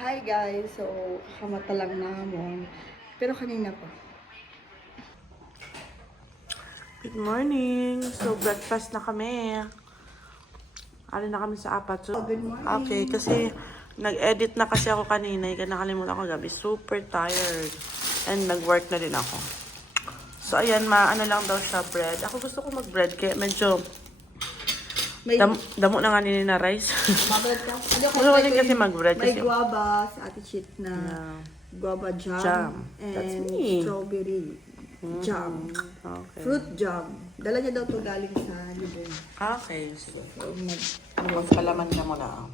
Hi guys! So, kakamata lang namon. Pero kanina pa. Good morning! So, breakfast na kami. Alin na kami sa apat. So, Oh, good morning! okay, kasi nag-edit na kasi ako kanina. Nakalimutan ko gabi. Super tired. And nag-work na din ako. So, ayan, ano lang daw siya, bread. Ako gusto ko mag-bread kaya medyo damo na nga nini na rice. Mabad ka? Gusto ko din kasi mag-bread. May Kasi, guava sa Ate Chit na guava jam. That's And me. strawberry jam. Okay. Fruit jam. Dala niya daw to galing sa Libon. Okay, sige. So, Magpalaman ka muna.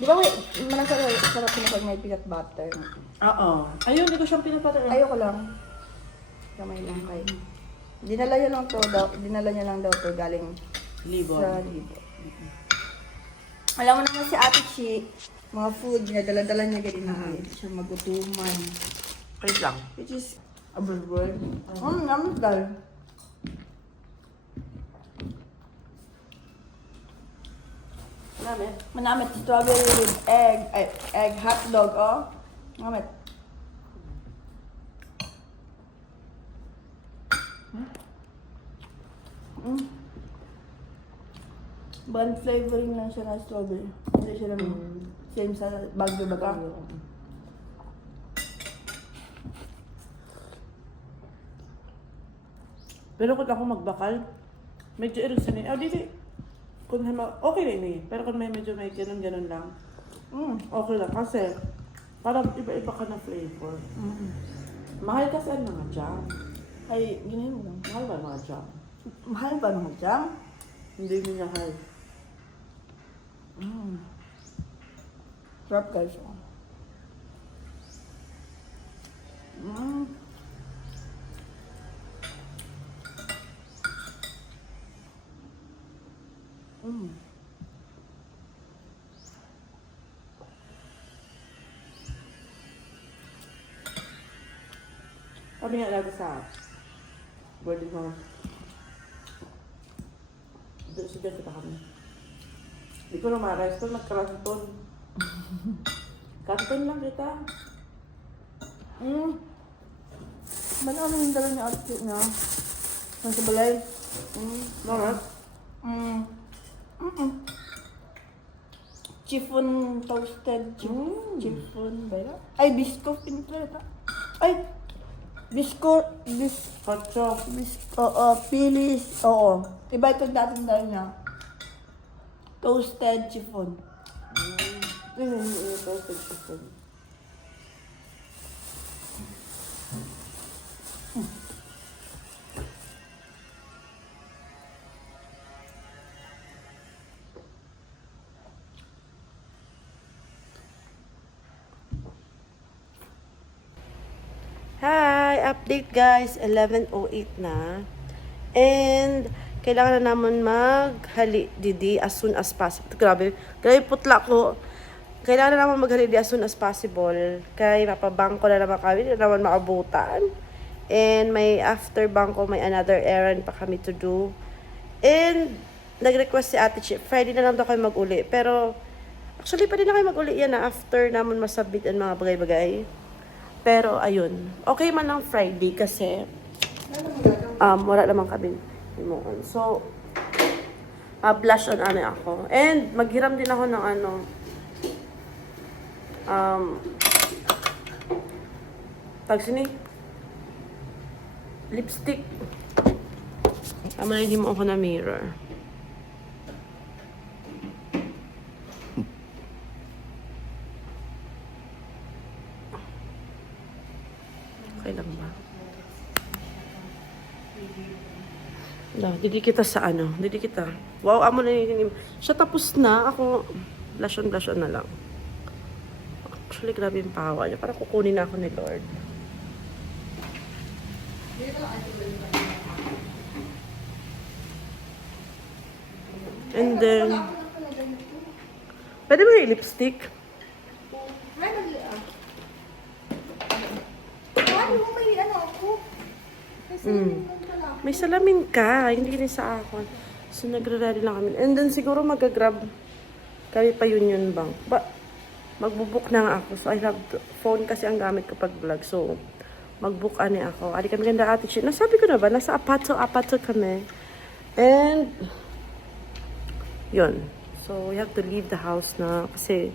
Di ba may sarap na pag may peanut butter? Oo. Ayun, hindi ko siyang pinapatay. Ayoko lang. Kamay lang kay. Dinala niya lang daw to galing Libon. sa Libon. Alam mo naman si Ate Chi, mga food niya, dala-dala niya ganyan na hindi siya magutuman. Wait lang. Which is, a burger. Namin dal. Namin. Manamit strawberry with egg hot dog, oh. Namit. Bun flavoring lang siya na strawberry. Hindi siya lang same sa bagyo baga. Pero kung ako magbakal, medyo irigsanin. Dito. Kung okay na ini. Pero kung medyo may ganun-ganun lang, okay lang. Kasi, parang iba-iba ka na flavor. Mahal kasi ang mga jam. Ay, ganyan mo lang. Mahal ba ang mga jam? Mahal ba mga jam? Hindi mo mahal. Sarap guys. Kami nga lagi sa boarding house. Doon sa kita kami. Hindi ko na ma-rice to, nagkaranton. Kanton lang kita. Ano yung dala niya outfit niya? Nasa balay? Naman? Chiffon toasted. Chiffon ba yun? Ay, bisco. Pinipilita. Ay! Bisco. Pacho. Pilis. Oo. Iba ito dating dala niya. Toasted chiffon. Hindi toasted chicken. Hi! Update guys! 11:08 na. And, kailangan na naman maghali didi as soon as possible. Grabe putla ko. Kailangan na naman maghali didi as soon as possible. Kaya mapabangko na naman kami. Hindi na naman maabutan. And may after bangko, may another errand pa kami to do. And, nag-request si Ate Chip. Friday na lang daw kayo mag-uli. Pero, actually, pa din na kayo mag-uli yan na after naman masubmit ang mga bagay-bagay. Pero, ayun. Okay man ang Friday kasi wala naman kami limuan. So, blush on ano ako. And, maghiram din ako ng tagsini lipstick. Hindi mo ako na mirror. Okay lang ba? Didi kita sa didi kita. Wow, amo na yun. Siya tapos na. Ako, blush on na lang. Actually, grabe yung pawa niya. Parang kukunin na ako ni Lord. And then, pwede ba yung lipstick? May salamin ka. Hindi rin sa ako. So, nagre-ready lang kami. And then, siguro mag-grab kami pa yun bang. magbubook na nga ako. So, I have phone kasi ang gamit ko pag vlog. So, magbook ani ako. Adi kami ganda Ate Chi. Nasabi ko na ba? Nasa apato kami. And, yun. So, we have to leave the house na. Kasi,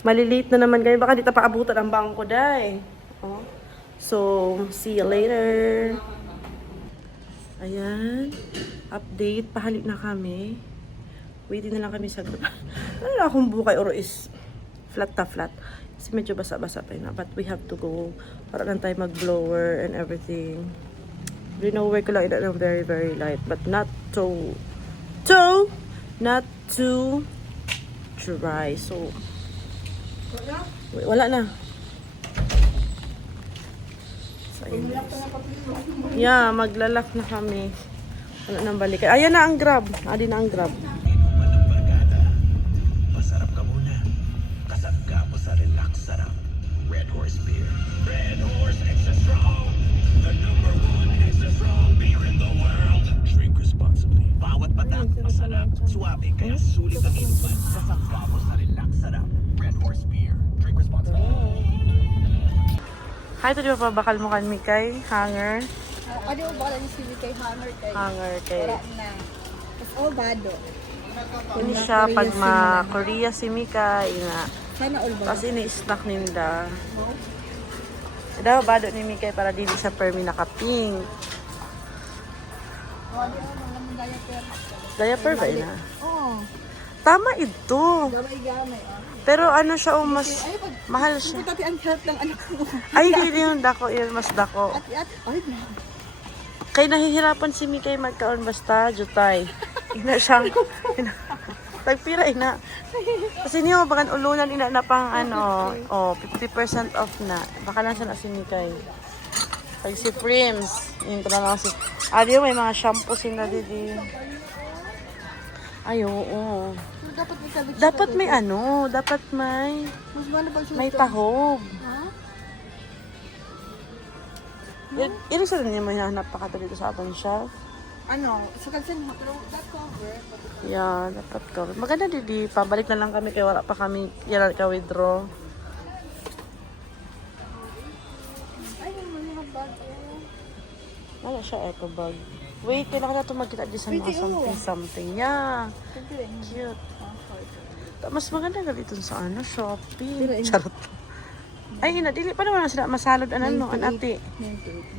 malilate na naman kayo. Baka di pa abutan ang bangko, day. Oh. So, see you later. Ayan. Update. Pahalik na kami. Waiting na lang kami sa group. Ano na akong bukay oro is flat ta flat. Kasi medyo basa-basa pa yun. But we have to go. Para lang tayo mag-blower and everything. Rinower ko lang ina ng very, very light. But not too dry. So, wala na. So, yeah, maglalak na kami. Wala nang balikan. Ayan na ang grab. Adi na ang grab. Masarap ka muna. Kasap ka mo sa relax sarap. Red Horse Beer. Red Horse Extra Strong. The #1 extra strong beer in the world. Drink responsibly. Bawat patak masarap. Suabe kaya sulit ang inuman. Kasap ka mo sa relax sarap. Red Horse Beer. Drink responsibly. Hi, ito di ba bakal mo kami kay Hanger? Ano yung bala ni Sili kay Hanger kay? Hanger kay. Wala na. Tapos all bado. Ini siya pag ma-Korea si Mika, ina. Sana all bado. Tapos ini-snack ninda. Daw bado ni Mika para dili sa permi naka-pink. Diaper ba ina? Oo. Tama ito. Gamay-gamay. Pero ano siya, mas mahal siya. Kita ang health ng anak mo. Ay, hindi yun dako, yun mas dako. At, ay na. Kay nahihirapan si Mika magkaon basta jutay. Ina siyang tagpira ina. Kasi niyo bakan ulunan ina na pang ano, 50% off na. Baka lang siya na si Mika. Pag si Prims, yun ko na lang si. Adiyo may mga shampoo sila didi. Ay, oo. Dapat may sabi Dapat may ano, dapat mas mahal ba siya? may tahog. Ha? Iri sa rin mo hinahanap pa ka dito sa abang shelf. Ano? So kasi pero that cover. Yeah, dapat ko. Maganda didi, pabalik na lang kami kaya wala pa kami yan ka withdraw. Ay, yung bag. Wala siya eco bag. Wait, kailangan na ito magkita di sa mga Pwede, oo. something. Yeah, Siyempre. cute. Mas maganda ka dito sa ano, Shopee. Pero, Charot. Ay, dili pa naman sila masalod ano, anati.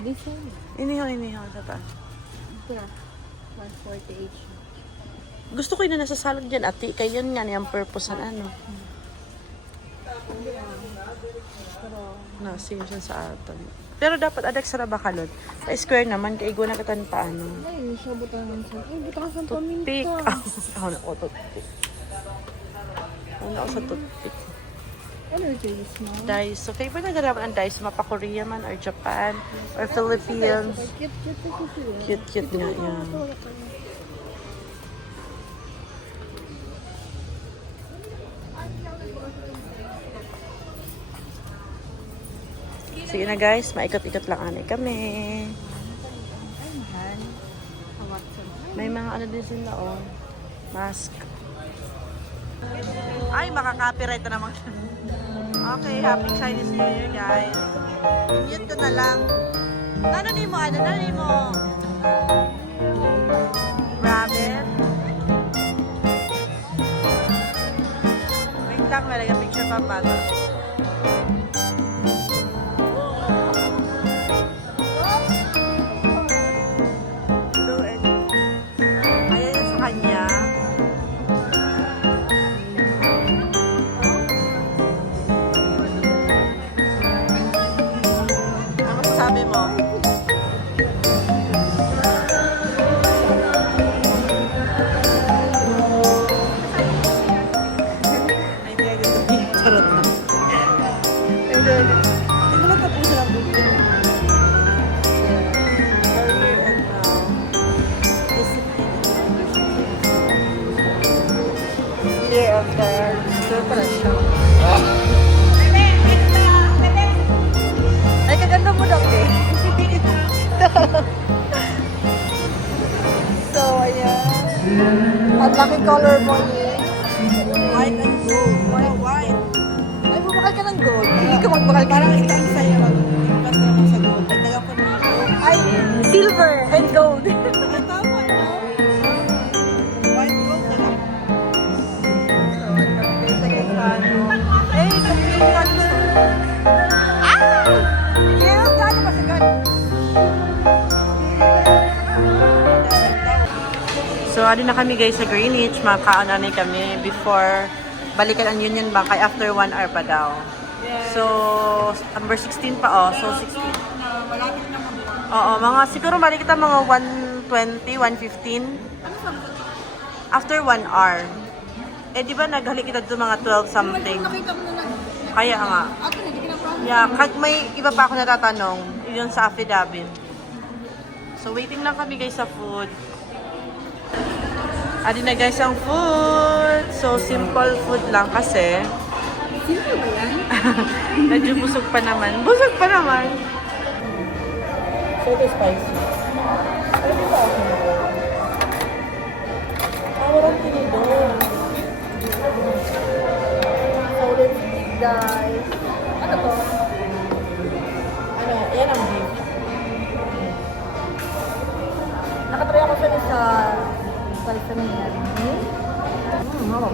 This one. Inihaw sa ta. Ito na. 148. Gusto ko yun na nasa salad dyan, ati. Kaya yun nga niyang purpose ng ano. Same siya sa atin. Pero dapat adak sa rabakalod. Sa square naman, kaya na katan paano. Ay, siya buta naman siya. Ay, buta ka sa Toothpick. paminta. Ako na, toothpick. Ako na ako sa toothpick. Ano yung taste mo? Daiso. Favorite na garapan ang Daiso. Mapa-Korea man, or Japan, or Philippines. Cute. Cute nga yan. Sige na guys, maikot-ikot lang ani kami. May mga ano din sila oh. Mask. Ay, makaka-copyright na naman. Okay, happy Chinese New Year guys. Mute ko na lang. Ano ni mo? Rabbit. Wait lang, may naging picture pa pa. Ayan yung sa kanya. Ano masasabi mo? Charot na. Hindi ko na tapusin ang bukid. Career and discipline. Year of the preparation. Ay, kaganda mo daw, eh. So, ayan. At lucky color mo, eh. White and blue. White. gold. Hindi ka magbakal. Parang ito ang sa'yo. Basta naman sa gold. Dagdagan ko ng gold. Ay, silver and gold. Tama, no? White gold na lang. Hey, complete ka gusto. Ah! Yes, gano'n ba siya gano'n? So, ano na kami guys sa Greenwich. Makaananay kami before balikan ang Union Bank ay after 1 hour pa daw. So, number 16 pa oh. So, 16. Oo, mga siguro balik kita mga 1:20, 1:15. After 1 hour. Eh, di ba naghali kita doon mga 12 something? Nakita mo na Kaya nga. Ato na, hindi ka na promise. Yeah, may iba pa ako natatanong. Yun sa affidavit. So, waiting lang kami guys sa food. Adi na guys ang food. So, simple food lang kasi. Simple ba yan? Medyo busog pa naman. Busog pa naman. So, ito spicy. Ano ba ako na? Walang tinidor. So, let's eat, guys. Ano to? Ano, yan ang beef. Nakatry ako siya sa salsa na yan. Harap.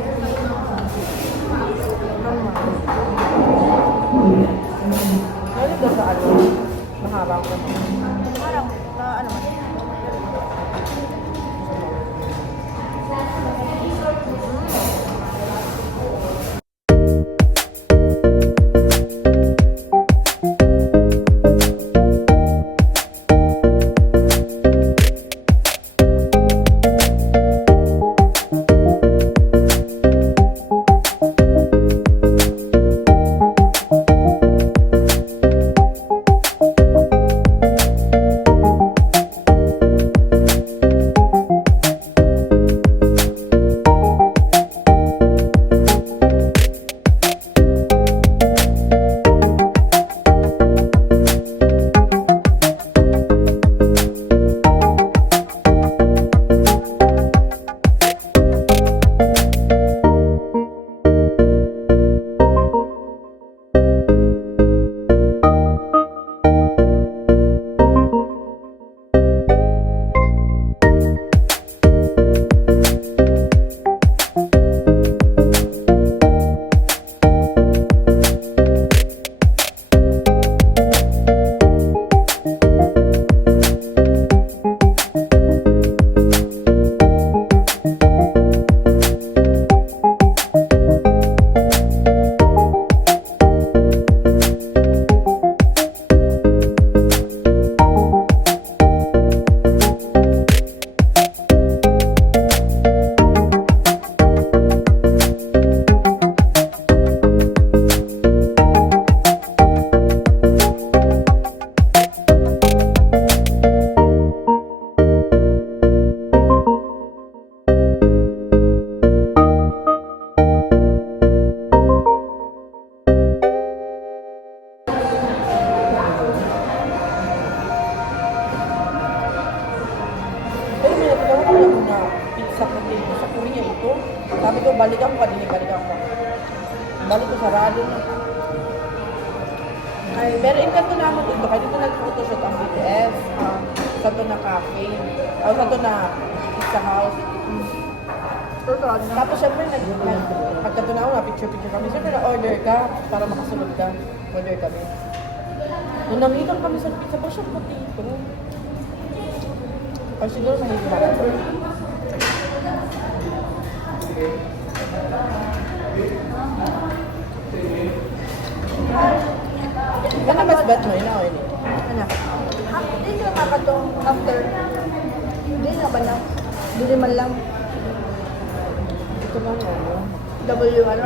Ano ba sa ano? Mahaba ko. Harap. Ano man? Sabi ko, balikan ko, balikan ko. Balik ko sarado na. Ay, pero inkanto na ako dito. Kaya dito nag-photoshoot ang BTS. Sa to na cafe. O sa to na pizza house. Tapos syempre, pagkato na ako, picture kami. Syempre, na-order ka para makasunod ka. Order kami. Nung namigang kami sa pizza, ba siya potato? Or siguro mahilig ako. Ano mas bet mo? Ina o ini? Ano? Hindi ka makatong after. Hindi na ba lang? Hindi man lang. Ito ba ano? W ano?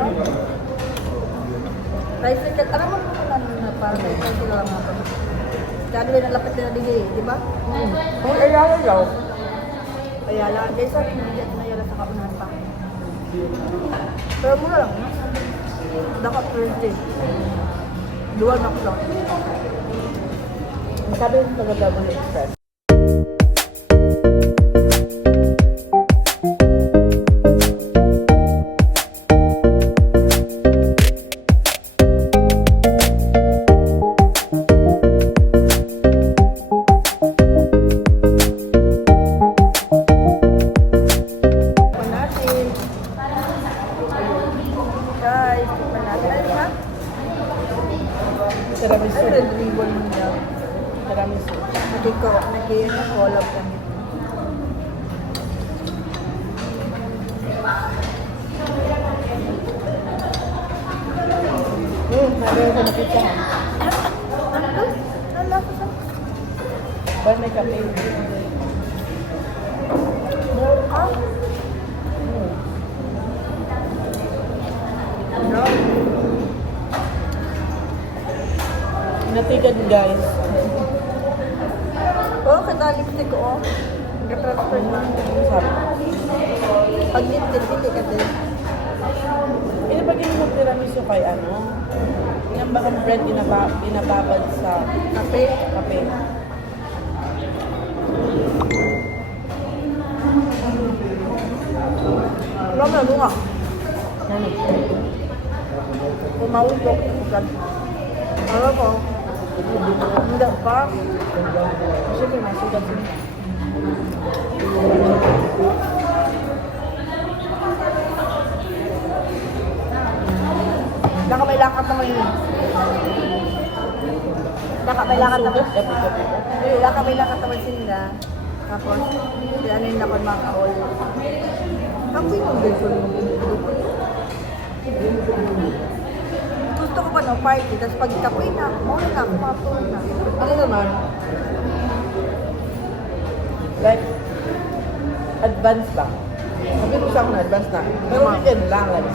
Rice ticket. Alam mo kung ano na para sa ito sila lang ako. Kaya doon nalapit na digay, di ba? Kung ayala daw. Ayala. Guys, sorry, hindi natin ayala sa kaunahan pa. Pero mura lang, no? Dapat Thursday. Dual na ko lang. Sabi yung taga-Double Express. tiramisu. Ay, red ribbon niya. Tiramisu. Nag-collab kami. Meron ko nakita. Ala ko sa... Ba, may kape. Mocha? No. Natigan, guys. Oh, kita lipstick ko, oh. Nag-transfer na. Sabi. Pag lipstick, hindi ka din. Hindi ba ginamit tiramisu kay ano? Yung bakang bread binababad sa Kape. kape. Alam mo, bunga. Ano? Kumawin ko. Alam mo, hindi pa. Kasi may masugat din. Baka may lakad naman yun. Baka may lakad naman. Gabi-gabi. Baka may lakad naman sila. Tapos, ano yun ako mga kaol. Ako yung girlfriend mo. Gusto ko pa no, party. Tapos pag kapoy na, muna na, kumapon na. Ano naman? Like, advance ba? Sabi ko sa akin na advance na. Pero weekend lang. Like,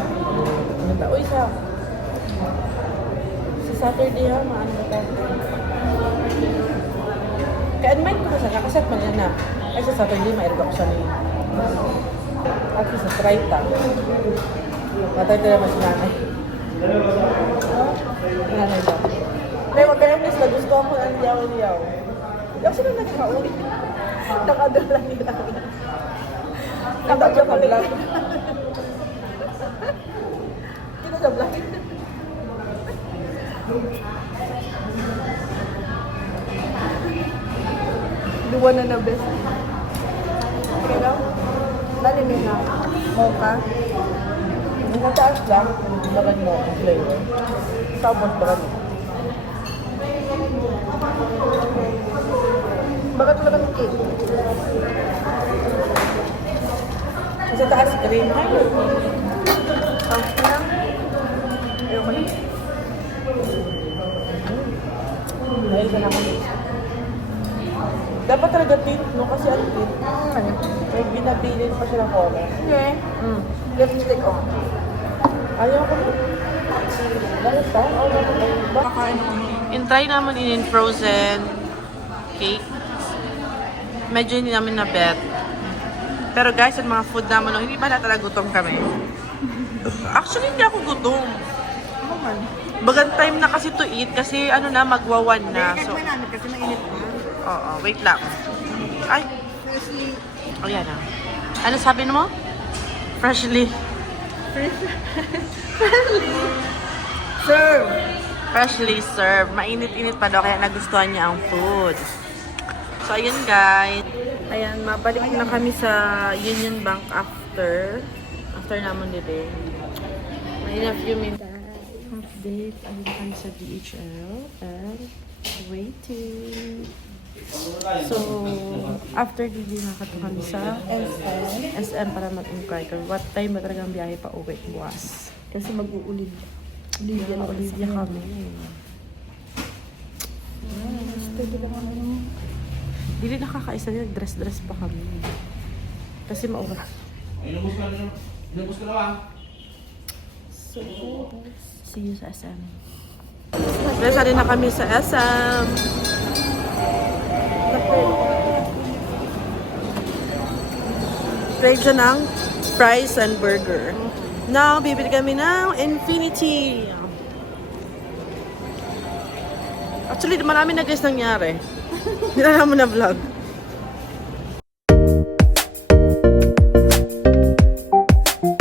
uy, sa Saturday ha, maano ba tayo? Kaya admire ko sa nakaset man yan na. Ay sa Saturday, mairog ako sa ni. At sa 30. Matay tayo naman si nanay. Nanay ba? Pero fairness na gusto ako ng liyaw-liyaw. Hindi ako sila nagkakaulit. Nakadala nila. Nakadala ka vlog. Kino sa vlog? Duwa na na best. Okay daw? Nalimin na. Mocha. Yung mataas lang, bagan mo ang flavor. Sabon bagan mo. Bakit wala kang cake? Sa taas cream. Sauce na. Ayoko na. Dahil ka naman. Dapat talaga pink, no? Kasi ang pink. Ano? May binabilin pa siya ng color. Hindi. Lipstick ko. Ayaw ko na. Bakit ba? Oh, Kakain ako. In-try naman in frozen cake. Medyo hindi namin na-bet. Pero guys, ang mga food naman, hindi ba na talaga gutom kami? Actually, hindi ako gutom. Ako man. Bagang time na kasi to eat kasi ano na, magwawan na. Kahit So, may namin kasi mainit na. oo, wait lang. Ay, Firstly, oh yan na. Ano sabi mo? Freshly. serve. Freshly served. Mainit-init pa daw kaya nagustuhan niya ang food. So, ayun guys. Ayan, mabalik na kami sa Union Bank after naman dito. May a few minutes. Update. Ayun kami sa DHL and waiting. So, after dito nakatu kami sa SM para mag-inquire kung what time ba talagang biyahe pa uwi bukas. Kasi mag-uulid. Olivia kami. Pwede lang ano. Dili nakakaisa niya, dress-dress pa kami. Kasi maura. So, see you sa SM. Dress rin na kami sa SM. Trade siya ng fries and burger. Now, bibili kami ng Infinity. Actually, marami na guys nangyari. Hindi na naman na vlog.